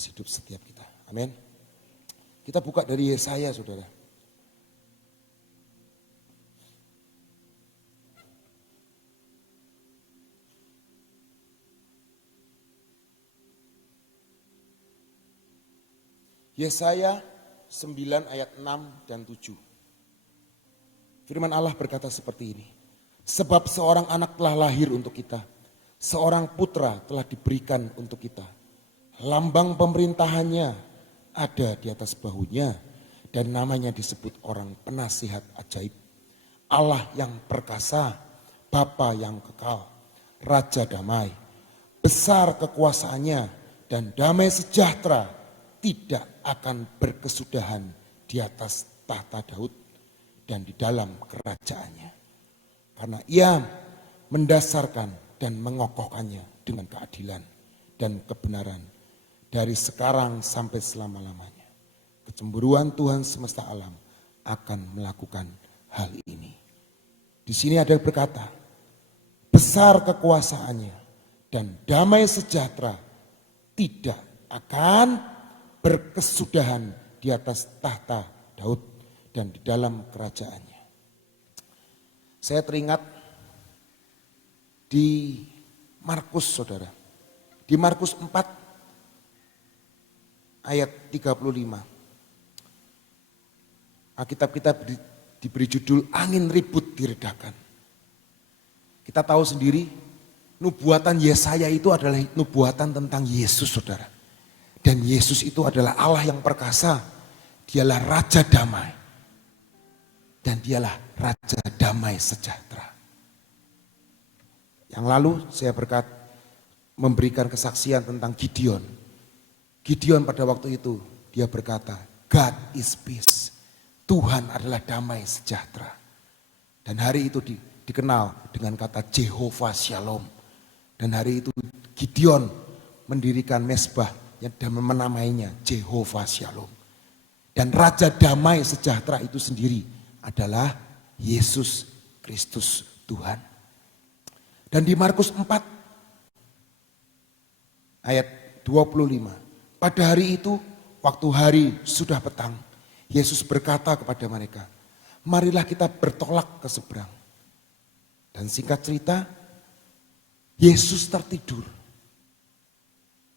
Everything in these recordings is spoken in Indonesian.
atas hidup setiap kita. Amin. Kita buka dari Yesaya, saudara. Yesaya 9 ayat 6 dan 7. Firman Allah berkata seperti ini. Sebab seorang anak telah lahir untuk kita. Seorang putra telah diberikan untuk kita. Lambang pemerintahannya ada di atas bahunya. Dan namanya disebut orang penasihat ajaib. Allah yang perkasa, Bapa yang kekal, Raja damai. Besar kekuasaannya dan damai sejahtera tidak akan berkesudahan di atas tahta Daud dan di dalam kerajaannya. Karena ia mendasarkan dan mengokohkannya dengan keadilan dan kebenaran dari sekarang sampai selama-lamanya. Kecemburuan Tuhan semesta alam akan melakukan hal ini. Di sini ada berkata, besar kekuasaannya dan damai sejahtera tidak akan berkesudahan di atas tahta Daud dan di dalam kerajaannya. Saya teringat di Markus, saudara. Di Markus 4 ayat 35. Alkitab kita diberi judul angin ribut diredakan. Kita tahu sendiri nubuatan Yesaya itu adalah nubuatan tentang Yesus, saudara. Dan Yesus itu adalah Allah yang perkasa. Dialah Raja damai. Dan dialah Raja damai sejahtera. Yang lalu saya memberikan kesaksian tentang Gideon. Gideon pada waktu itu dia berkata, God is peace. Tuhan adalah damai sejahtera. Dan hari itu dikenal dengan kata Jehovah Shalom. Dan hari itu Gideon mendirikan mezbah yang menamainya Jehovah Shalom. Dan Raja damai sejahtera itu sendiri adalah Yesus Kristus Tuhan. Dan di Markus 4 ayat 25. Pada hari itu waktu hari sudah petang, Yesus berkata kepada mereka, marilah kita bertolak ke seberang. Dan singkat cerita, Yesus tertidur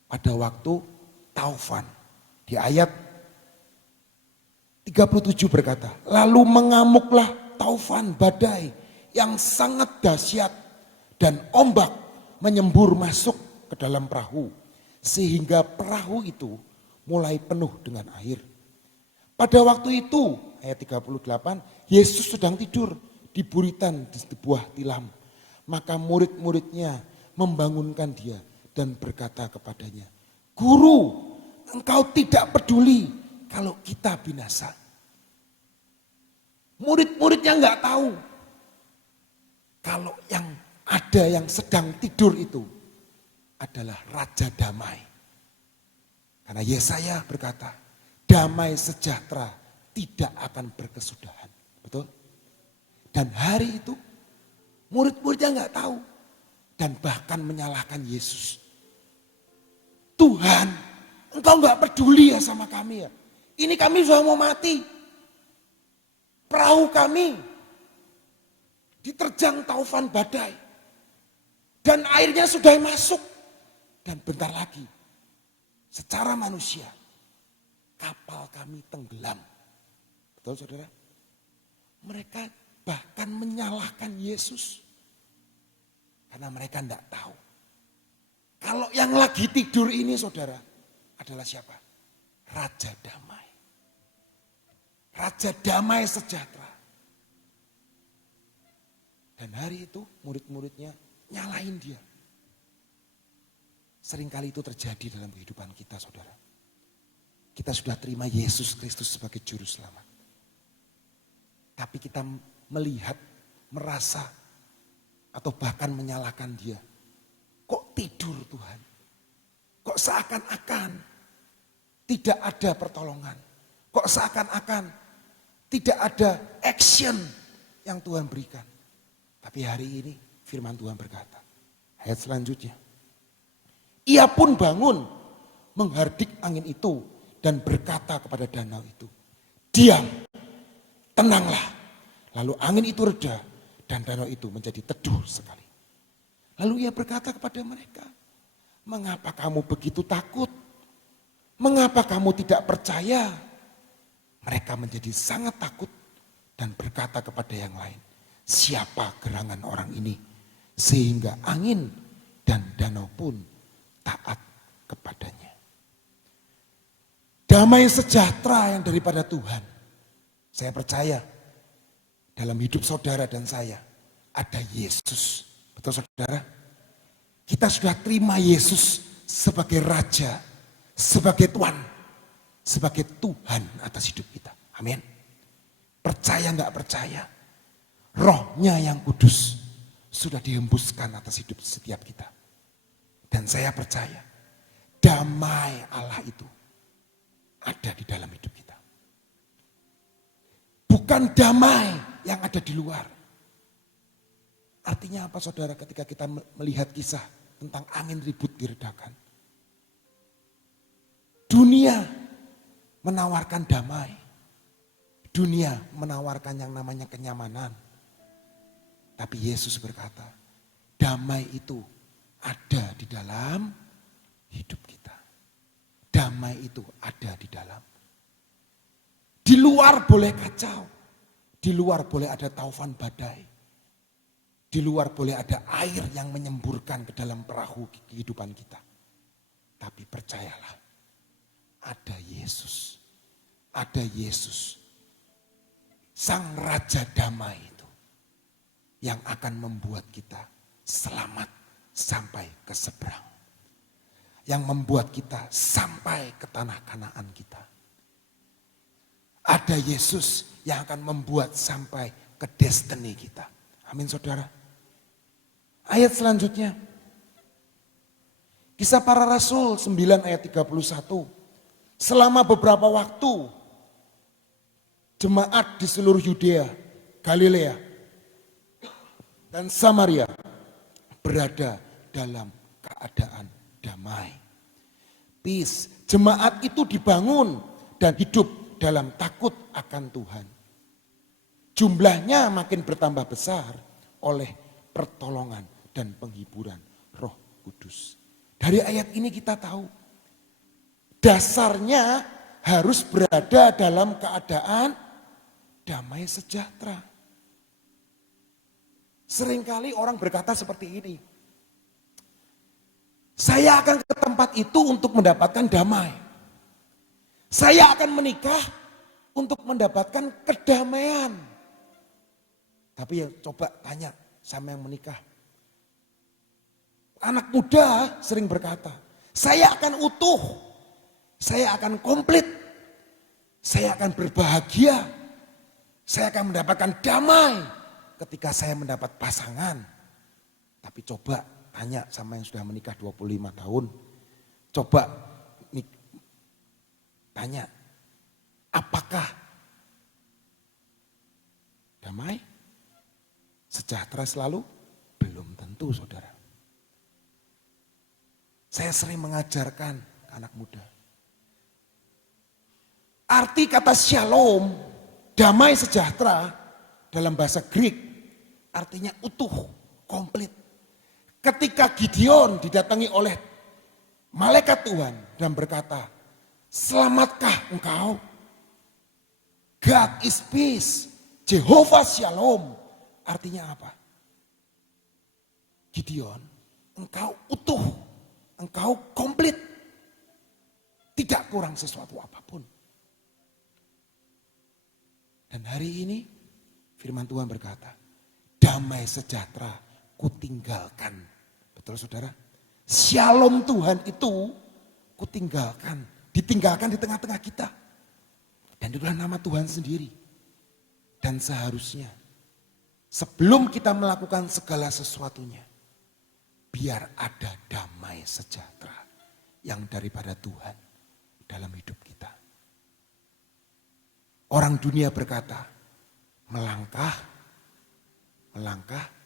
pada waktu taufan. Di ayat 37 berkata, lalu mengamuklah taufan badai yang sangat dahsyat dan ombak menyembur masuk ke dalam perahu sehingga perahu itu mulai penuh dengan air. Pada waktu itu, ayat 38, Yesus sedang tidur di buritan di sebuah tilam. Maka murid-muridnya membangunkan dia dan berkata kepadanya, Guru, engkau tidak peduli kalau kita binasa. Murid-muridnya enggak tahu kalau yang ada yang sedang tidur itu adalah Raja damai. Karena Yesaya berkata, damai sejahtera tidak akan berkesudahan. Betul? Dan hari itu murid-muridnya enggak tahu dan bahkan menyalahkan Yesus. Tuhan, engkau enggak peduli ya sama kami ya. Ini kami sudah mau mati. Perahu kami diterjang taufan badai. Dan airnya sudah masuk. Dan bentar lagi, secara manusia, kapal kami tenggelam. Betul saudara? Mereka bahkan menyalahkan Yesus. Karena mereka enggak tahu. Kalau yang lagi tidur ini saudara adalah siapa? Raja damai. Raja damai sejahtera. Dan hari itu murid-muridnya nyalahin dia. Seringkali itu terjadi dalam kehidupan kita saudara. Kita sudah terima Yesus Kristus sebagai juru selamat. Tapi kita melihat, merasa, atau bahkan menyalahkan dia. Kok tidur Tuhan? Kok seakan-akan tidak ada pertolongan? Kok seakan-akan tidak ada action yang Tuhan berikan? Tapi hari ini firman Tuhan berkata, ayat selanjutnya. Ia pun bangun, menghardik angin itu dan berkata kepada danau itu, diam, tenanglah. Lalu angin itu reda dan danau itu menjadi teduh sekali. Lalu ia berkata kepada mereka, mengapa kamu begitu takut? Mengapa kamu tidak percaya? Mereka menjadi sangat takut dan berkata kepada yang lain, siapa gerangan orang ini sehingga angin dan danau pun taat kepadanya. Damai sejahtera yang daripada Tuhan. Saya percaya dalam hidup saudara dan saya ada Yesus. Betul saudara? Kita sudah terima Yesus sebagai Raja, sebagai Tuhan, sebagai Tuhan atas hidup kita. Amin. Percaya nggak percaya, Rohnya yang kudus sudah dihembuskan atas hidup setiap kita. Dan saya percaya damai Allah itu ada di dalam hidup kita. Bukan damai yang ada di luar. Artinya apa saudara ketika kita melihat kisah tentang angin ribut diredakan. Dunia menawarkan damai. Dunia menawarkan yang namanya kenyamanan. Tapi Yesus berkata, damai itu ada di dalam hidup kita. Damai itu ada di dalam. Di luar boleh kacau. Di luar boleh ada taufan badai. Di luar boleh ada air yang menyemburkan ke dalam perahu kehidupan kita. Tapi percayalah, ada Yesus. Ada Yesus. Sang Raja Damai itu. Yang akan membuat kita selamat sampai ke seberang. Yang membuat kita sampai ke tanah Kanaan kita. Ada Yesus yang akan membuat sampai ke destiny kita. Amin saudara. Ayat selanjutnya. Kisah Para Rasul 9 ayat 31. Selama beberapa waktu jemaat di seluruh Yudea, Galilea, dan Samaria berada dalam keadaan damai. Peace. Jemaat itu dibangun dan hidup dalam takut akan Tuhan. Jumlahnya makin bertambah besar oleh pertolongan dan penghiburan Roh Kudus. Dari ayat ini kita tahu dasarnya harus berada dalam keadaan damai sejahtera. Seringkali orang berkata seperti ini. Saya akan ke tempat itu untuk mendapatkan damai. Saya akan menikah untuk mendapatkan kedamaian. Tapi ya coba tanya sama yang menikah. Anak muda sering berkata, saya akan utuh, saya akan komplit, saya akan berbahagia, saya akan mendapatkan damai ketika saya mendapat pasangan. Tapi coba tanya sama yang sudah menikah 25 tahun. Coba tanya, apakah damai? Sejahtera selalu? Belum tentu saudara. Saya sering mengajarkan anak muda. Arti kata shalom, damai sejahtera dalam bahasa Greek artinya utuh, komplit. Ketika Gideon didatangi oleh malaikat Tuhan dan berkata, selamatkah engkau? God is peace, Jehovah Shalom. Artinya apa? Gideon, engkau utuh, engkau komplit. Tidak kurang sesuatu apapun. Dan hari ini firman Tuhan berkata, damai sejahtera kutinggalkan. Betul saudara? Shalom Tuhan itu kutinggalkan. Ditinggalkan di tengah-tengah kita. Dan itulah nama Tuhan sendiri. Dan seharusnya sebelum kita melakukan segala sesuatunya, biar ada damai sejahtera yang daripada Tuhan dalam hidup kita. Orang dunia berkata, melangkah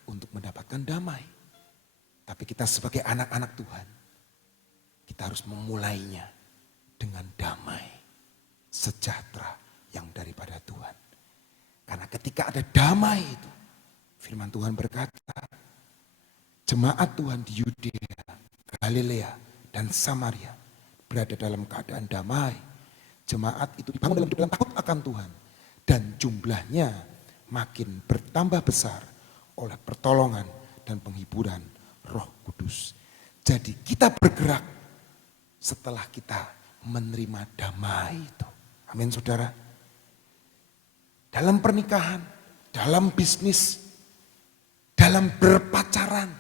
untuk mendapatkan damai. Tapi kita sebagai anak-anak Tuhan, kita harus memulainya dengan damai sejahtera yang daripada Tuhan. Karena ketika ada damai itu, firman Tuhan berkata, jemaat Tuhan di Yudea, Galilea, dan Samaria berada dalam keadaan damai. Jemaat itu dibangun dalam hidup yang takut akan Tuhan. Dan jumlahnya makin bertambah besar oleh pertolongan dan penghiburan Roh Kudus. Jadi kita bergerak setelah kita menerima damai itu. Amin saudara. Dalam pernikahan, dalam bisnis, dalam berpacaran,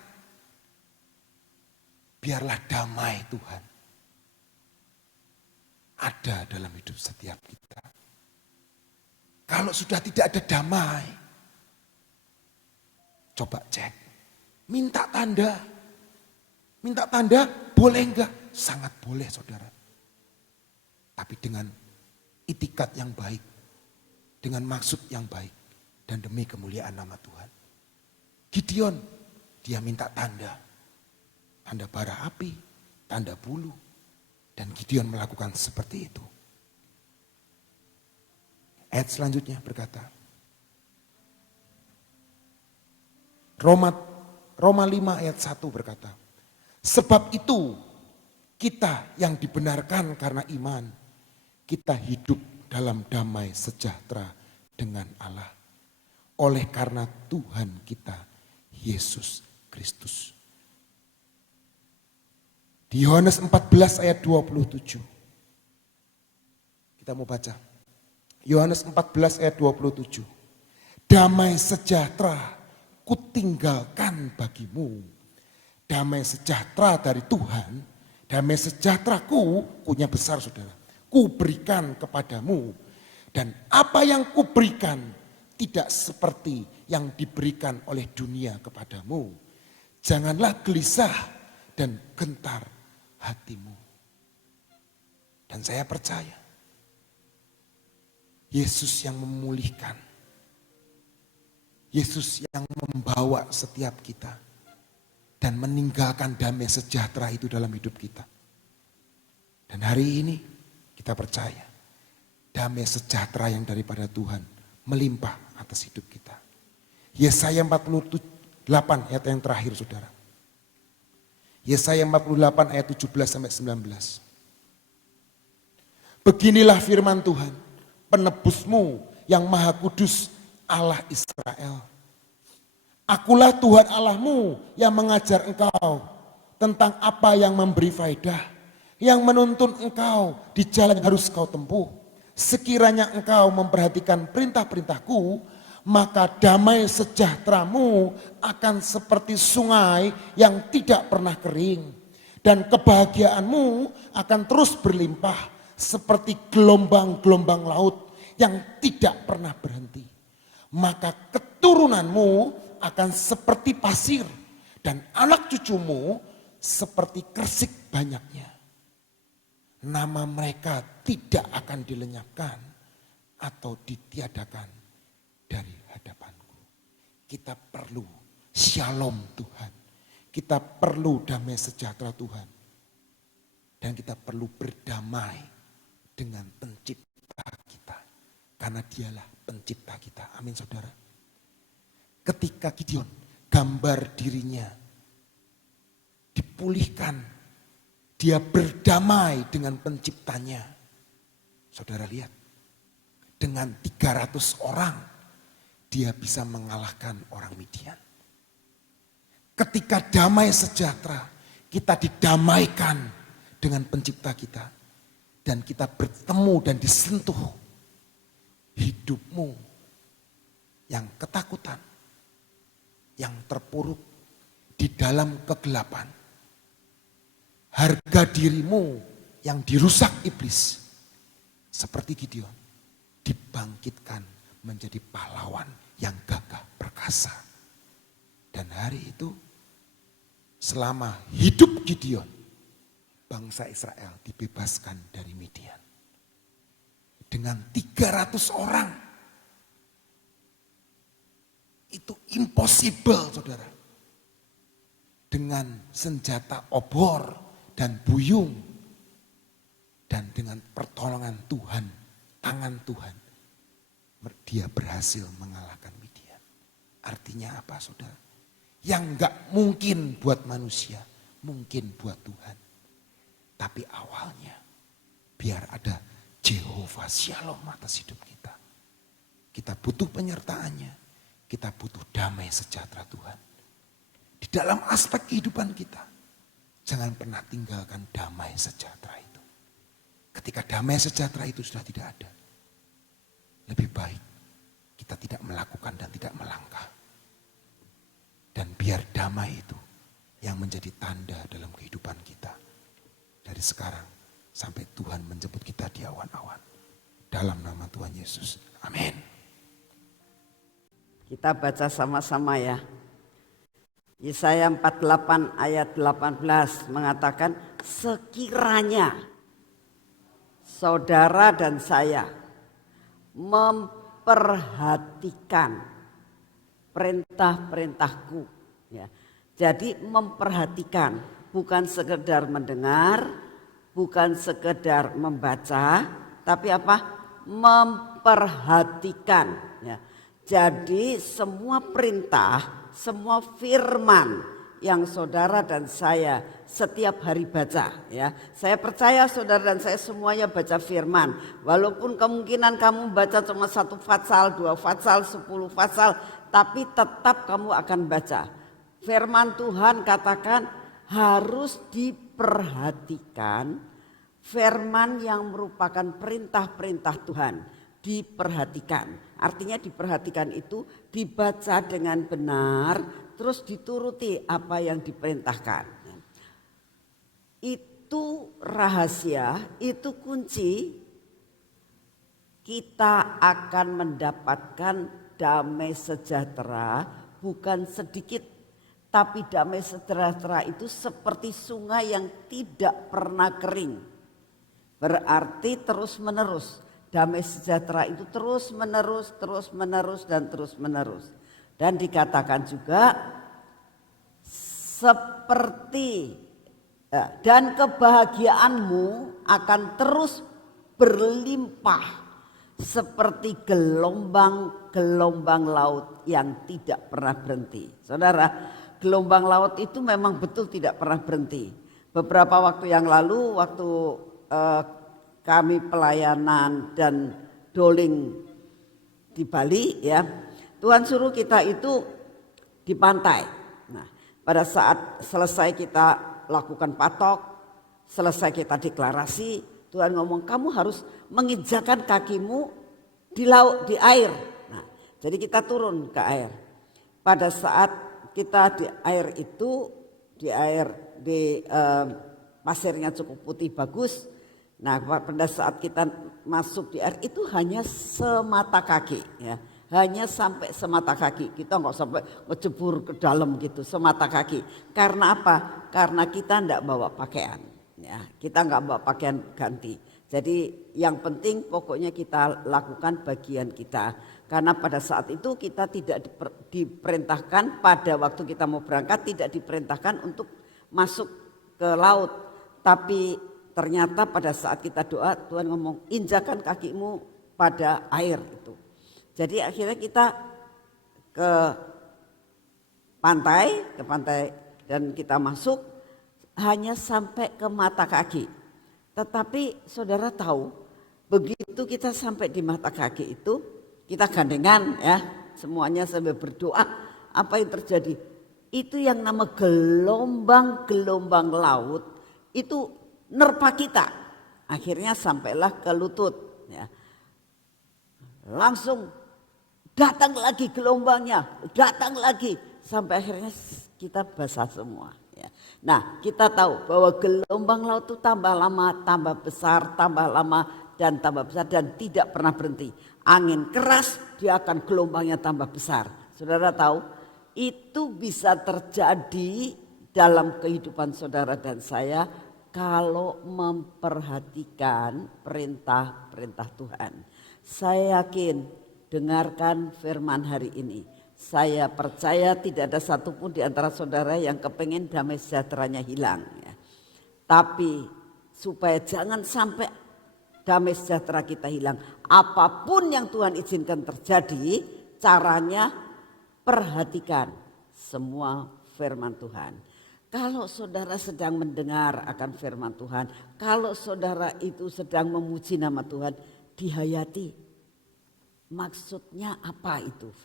biarlah damai Tuhan ada dalam hidup setiap kita. Kalau sudah tidak ada damai, coba cek, minta tanda. Minta tanda boleh enggak? Sangat boleh saudara. Tapi dengan itikat yang baik, dengan maksud yang baik, dan demi kemuliaan nama Tuhan. Gideon, dia minta tanda. Tanda bara api, tanda bulu. Dan Gideon melakukan seperti itu. Ayat selanjutnya berkata, Roma 5 ayat 1 berkata, sebab itu kita yang dibenarkan karena iman, kita hidup dalam damai sejahtera dengan Allah. Oleh karena Tuhan kita, Yesus Kristus. Di Yohanes 14 ayat 27. Kita mau baca. Yohanes 14 ayat 27. Damai sejahtera kutinggalkan bagimu. Damai sejahtera dari Tuhan, damai sejahteraku, kunya besar saudara, ku berikan kepadamu. Dan apa yang ku berikan tidak seperti yang diberikan oleh dunia kepadamu. Janganlah gelisah dan gentar hatimu. Dan saya percaya Yesus yang memulihkan, Yesus yang membawa setiap kita dan meninggalkan damai sejahtera itu dalam hidup kita. Dan hari ini kita percaya damai sejahtera yang daripada Tuhan melimpah atas hidup kita. Yesaya 48 ayat yang terakhir saudara. Yesaya 48 ayat 17 sampai 19. Beginilah firman Tuhan, penebusmu yang maha kudus, Allah Israel. Akulah Tuhan Allahmu yang mengajar engkau tentang apa yang memberi faedah, yang menuntun engkau di jalan yang harus kau tempuh. Sekiranya engkau memperhatikan perintah-perintahku, maka damai sejahteramu akan seperti sungai yang tidak pernah kering. Dan kebahagiaanmu akan terus berlimpah seperti gelombang-gelombang laut yang tidak pernah berhenti. Maka keturunanmu akan seperti pasir dan anak cucumu seperti kersik banyaknya. Nama mereka tidak akan dilenyapkan atau ditiadakan dari hadapanku. Kita perlu shalom Tuhan. Kita perlu damai sejahtera Tuhan. Dan kita perlu berdamai dengan pencipta kita. Karena dialah pencipta kita. Amin saudara. Ketika Gideon gambar dirinya dipulihkan, dia berdamai dengan penciptanya. Saudara lihat, dengan 300 orang dia bisa mengalahkan orang Midian. Ketika damai sejahtera, kita didamaikan dengan pencipta kita. Dan kita bertemu dan disentuh hidupmu yang ketakutan, yang terpuruk di dalam kegelapan. Harga dirimu yang dirusak iblis seperti Gideon dibangkitkan menjadi pahlawan yang gagah perkasa. Dan hari itu selama hidup Gideon, bangsa Israel dibebaskan dari Midian. Dengan 300 orang. Itu impossible saudara. Dengan senjata obor dan buyung. Dan dengan pertolongan Tuhan, tangan Tuhan, dia berhasil mengalahkan Midian. Artinya apa saudara? Yang enggak mungkin buat manusia, mungkin buat Tuhan. Tapi awalnya biar ada Jehovah Shalom atas hidup kita. Kita butuh penyertaannya, kita butuh damai sejahtera Tuhan. Di dalam aspek kehidupan kita, jangan pernah tinggalkan damai sejahtera itu. Ketika damai sejahtera itu sudah tidak ada, lebih baik kita tidak melakukan dan tidak melangkah. Dan biar damai itu yang menjadi tanda dalam kehidupan kita. Dari sekarang sampai Tuhan menjemput kita di awan-awan. Dalam nama Tuhan Yesus. Amin. Kita baca sama-sama ya. Yesaya 48 ayat 18 mengatakan, sekiranya saudara dan saya memperhatikan perintah-perintahku. Ya. Jadi memperhatikan, bukan sekedar mendengar, bukan sekedar membaca, tapi apa? Memperhatikan. Ya. Jadi semua perintah, semua firman yang saudara dan saya setiap hari baca, ya. Saya percaya saudara dan saya semuanya baca firman. Walaupun kemungkinan kamu baca cuma 1 fatsal, 2 fatsal, 10 fatsal, tapi tetap kamu akan baca. Firman Tuhan katakan harus diperhatikan, firman yang merupakan perintah-perintah Tuhan diperhatikan. Artinya diperhatikan itu dibaca dengan benar, terus dituruti apa yang diperintahkan. Itu rahasia, itu kunci kita akan mendapatkan damai sejahtera, bukan sedikit, tapi damai sejahtera itu seperti sungai yang tidak pernah kering. Berarti terus menerus. Damai sejahtera itu terus menerus dan terus menerus. Dan dikatakan juga seperti dan kebahagiaanmu akan terus berlimpah seperti gelombang-gelombang laut yang tidak pernah berhenti. Saudara, gelombang laut itu memang betul tidak pernah berhenti. Beberapa waktu yang lalu waktu kami pelayanan dan doling di Bali, ya, Tuhan suruh kita itu di pantai. Nah, pada saat selesai kita lakukan patok, selesai kita deklarasi, Tuhan ngomong kamu harus menginjakan kakimu di laut, di air. Nah, jadi kita turun ke air. Pada saat kita di air itu, di pasirnya cukup putih bagus. Nah, pada saat kita masuk di air itu hanya semata kaki, ya, hanya sampai semata kaki. Kita nggak sampai ngejebur ke dalam gitu, semata kaki. Karena apa? Karena kita nggak bawa pakaian, ya, kita nggak bawa pakaian ganti. Jadi yang penting pokoknya kita lakukan bagian kita. Karena pada saat itu kita tidak diperintahkan, pada waktu kita mau berangkat tidak diperintahkan untuk masuk ke laut, tapi ternyata pada saat kita doa Tuhan ngomong injakan kakimu pada air itu. Jadi akhirnya kita ke pantai dan kita masuk hanya sampai ke mata kaki. Tetapi saudara tahu begitu kita sampai di mata kaki itu kita gandengan, ya, semuanya sambil berdoa. Apa yang terjadi? Itu yang nama gelombang-gelombang laut itu nerpa kita, akhirnya sampailah ke lutut, ya. Langsung datang lagi gelombangnya, datang lagi sampai akhirnya kita basah semua, ya. Nah, kita tahu bahwa gelombang laut itu tambah lama, tambah besar, tambah lama dan tambah besar dan tidak pernah berhenti. Angin keras, dia akan gelombangnya tambah besar. Saudara tahu, itu bisa terjadi dalam kehidupan saudara dan saya kalau memperhatikan perintah-perintah Tuhan. Saya yakin, dengarkan firman hari ini. Saya percaya tidak ada satupun di antara saudara yang kepengen damai sejahteranya hilang, ya. Tapi supaya jangan sampai damai sejahtera kita hilang. Apapun yang Tuhan izinkan terjadi, caranya perhatikan semua firman Tuhan. Kalau saudara sedang mendengar akan firman Tuhan, kalau saudara itu sedang memuji nama Tuhan, dihayati. Maksudnya apa itu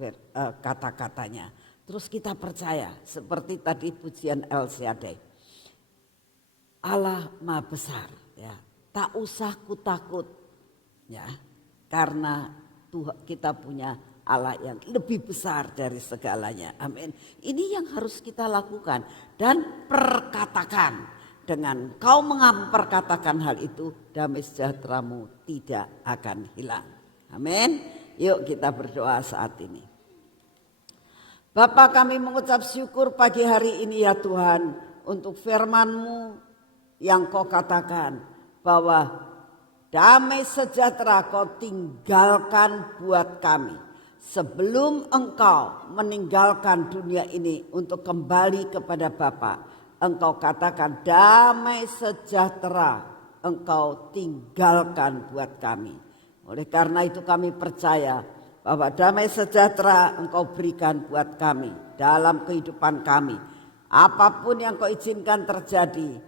kata-katanya? Terus kita percaya seperti tadi pujian El Shaddai. Allah Maha Besar, ya. Tak usah takut, ya. Karena Tuhan kita punya Allah yang lebih besar dari segalanya. Amin. Ini yang harus kita lakukan dan perkatakan. Dengan kau memperkatakan hal itu, damai sejahteramu tidak akan hilang. Amin. Yuk kita berdoa saat ini. Bapa, kami mengucap syukur pagi hari ini ya Tuhan untuk firman-Mu yang kau katakan bahwa damai sejahtera kau tinggalkan buat kami. Sebelum engkau meninggalkan dunia ini untuk kembali kepada Bapa, engkau katakan damai sejahtera engkau tinggalkan buat kami. Oleh karena itu kami percaya bahwa damai sejahtera engkau berikan buat kami dalam kehidupan kami. Apapun yang kau izinkan terjadi,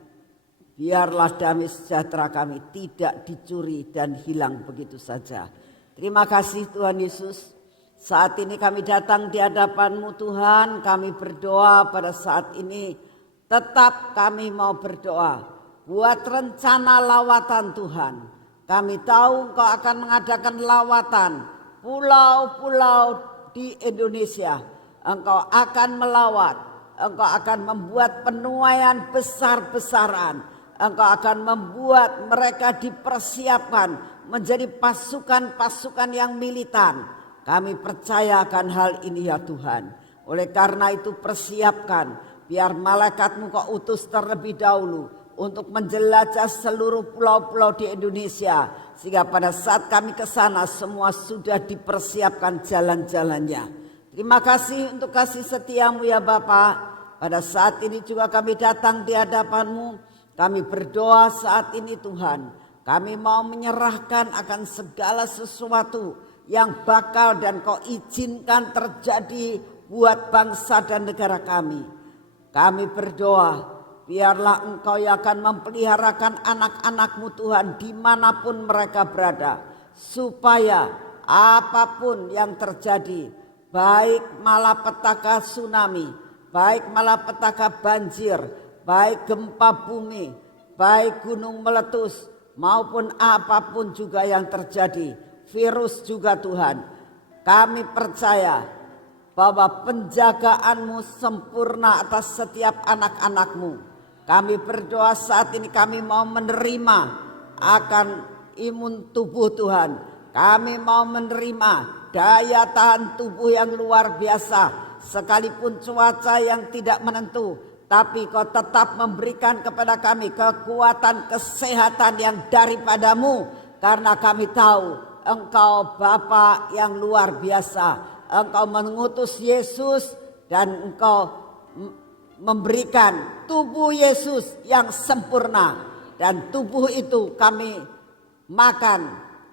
biarlah damai sejahtera kami tidak dicuri dan hilang begitu saja. Terima kasih Tuhan Yesus. Saat ini kami datang di hadapan-Mu Tuhan, kami berdoa pada saat ini. Tetap kami mau berdoa buat rencana lawatan Tuhan. Kami tahu Engkau akan mengadakan lawatan pulau-pulau di Indonesia. Engkau akan melawat, Engkau akan membuat penuaian besar-besaran. Engkau akan membuat mereka dipersiapkan menjadi pasukan-pasukan yang militan. Kami percaya akan hal ini ya Tuhan. Oleh karena itu persiapkan, biar malaikat-Mu kau utus terlebih dahulu untuk menjelajah seluruh pulau-pulau di Indonesia. Sehingga pada saat kami ke sana semua sudah dipersiapkan jalan-jalannya. Terima kasih untuk kasih setia-Mu ya Bapa. Pada saat ini juga kami datang di hadapan-Mu. Kami berdoa saat ini Tuhan. Kami mau menyerahkan akan segala sesuatu yang bakal dan kau izinkan terjadi buat bangsa dan negara kami. Kami berdoa, biarlah engkau yang akan memeliharakan anak-anak-Mu Tuhan dimanapun mereka berada. Supaya apapun yang terjadi, baik malapetaka tsunami, baik malapetaka banjir, baik gempa bumi, baik gunung meletus, maupun apapun juga yang terjadi, virus juga Tuhan, kami percaya bahwa penjagaan-Mu sempurna atas setiap anak-anak-Mu. Kami berdoa saat ini kami mau menerima akan imun tubuh Tuhan. Kami mau menerima daya tahan tubuh yang luar biasa. Sekalipun cuaca yang tidak menentu, tapi kau tetap memberikan kepada kami kekuatan kesehatan yang daripada-Mu. Karena kami tahu Engkau Bapa yang luar biasa. Engkau mengutus Yesus dan Engkau memberikan tubuh Yesus yang sempurna. Dan tubuh itu kami makan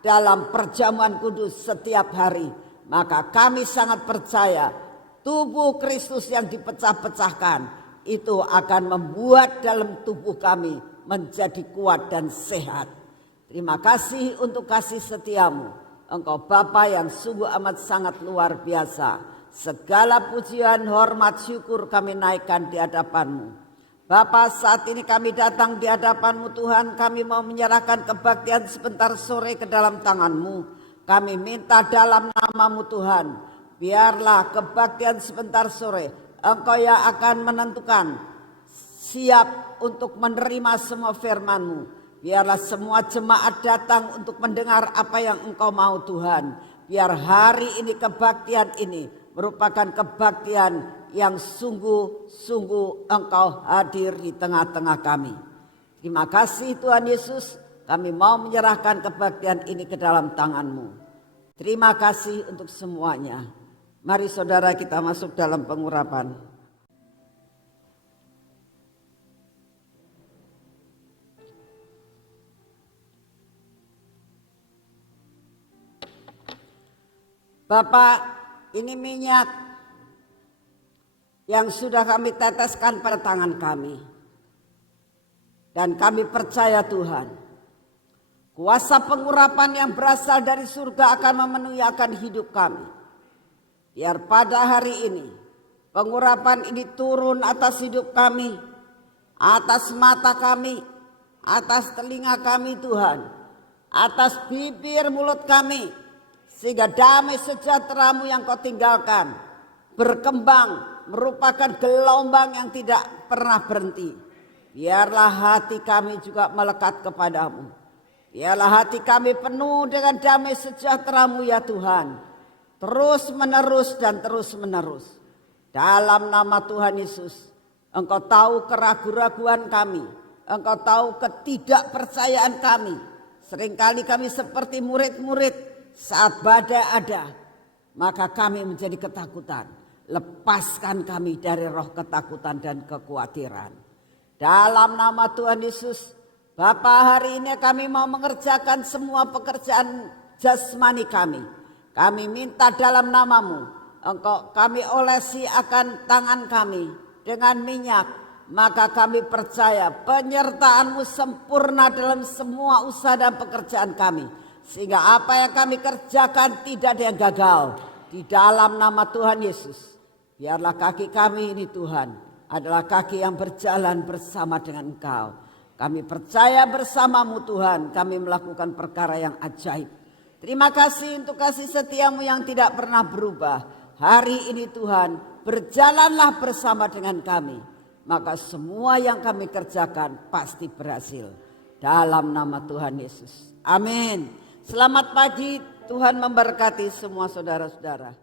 dalam perjamuan kudus setiap hari. Maka kami sangat percaya tubuh Kristus yang dipecah-pecahkan itu akan membuat dalam tubuh kami menjadi kuat dan sehat. Terima kasih untuk kasih setia-Mu. Engkau Bapa yang sungguh amat sangat luar biasa. Segala pujian, hormat, syukur kami naikkan di hadapan-Mu. Bapa, saat ini kami datang di hadapan-Mu Tuhan. Kami mau menyerahkan kebaktian sebentar sore ke dalam tangan-Mu. Kami minta dalam nama-Mu Tuhan. Biarlah kebaktian sebentar sore Engkau yang akan menentukan siap untuk menerima semua firman-Mu. Biarlah semua jemaat datang untuk mendengar apa yang Engkau mau Tuhan. Biar hari ini kebaktian ini merupakan kebaktian yang sungguh-sungguh Engkau hadir di tengah-tengah kami. Terima kasih Tuhan Yesus. Kami mau menyerahkan kebaktian ini ke dalam tangan-Mu. Terima kasih untuk semuanya. Mari saudara kita masuk dalam pengurapan. Bapak, ini minyak yang sudah kami teteskan pada tangan kami. Dan kami percaya Tuhan, kuasa pengurapan yang berasal dari surga akan memenuhi akan hidup kami. Biar pada hari ini pengurapan ini turun atas hidup kami, atas mata kami, atas telinga kami Tuhan, atas bibir mulut kami, sehingga damai sejahtera-Mu yang Kau tinggalkan berkembang merupakan gelombang yang tidak pernah berhenti. Biarlah hati kami juga melekat kepadamu. Biarlah hati kami penuh dengan damai sejahtera-Mu ya Tuhan. Terus menerus dan terus menerus. Dalam nama Tuhan Yesus, Engkau tahu keraguan-raguan kami. Engkau tahu ketidakpercayaan kami. Seringkali kami seperti murid-murid saat badai ada. Maka kami menjadi ketakutan. Lepaskan kami dari roh ketakutan dan kekhawatiran. Dalam nama Tuhan Yesus, Bapa, hari ini kami mau mengerjakan semua pekerjaan jasmani kami. Kami minta dalam nama-Mu, Engkau kami olesi akan tangan kami dengan minyak. Maka kami percaya penyertaan-Mu sempurna dalam semua usaha dan pekerjaan kami. Sehingga apa yang kami kerjakan tidak ada yang gagal. Di dalam nama Tuhan Yesus, biarlah kaki kami ini Tuhan adalah kaki yang berjalan bersama dengan Engkau. Kami percaya bersama-Mu Tuhan, kami melakukan perkara yang ajaib. Terima kasih untuk kasih setia-Mu yang tidak pernah berubah. Hari ini Tuhan, berjalanlah bersama dengan kami. Maka semua yang kami kerjakan pasti berhasil. Dalam nama Tuhan Yesus. Amin. Selamat pagi, Tuhan memberkati semua saudara-saudara.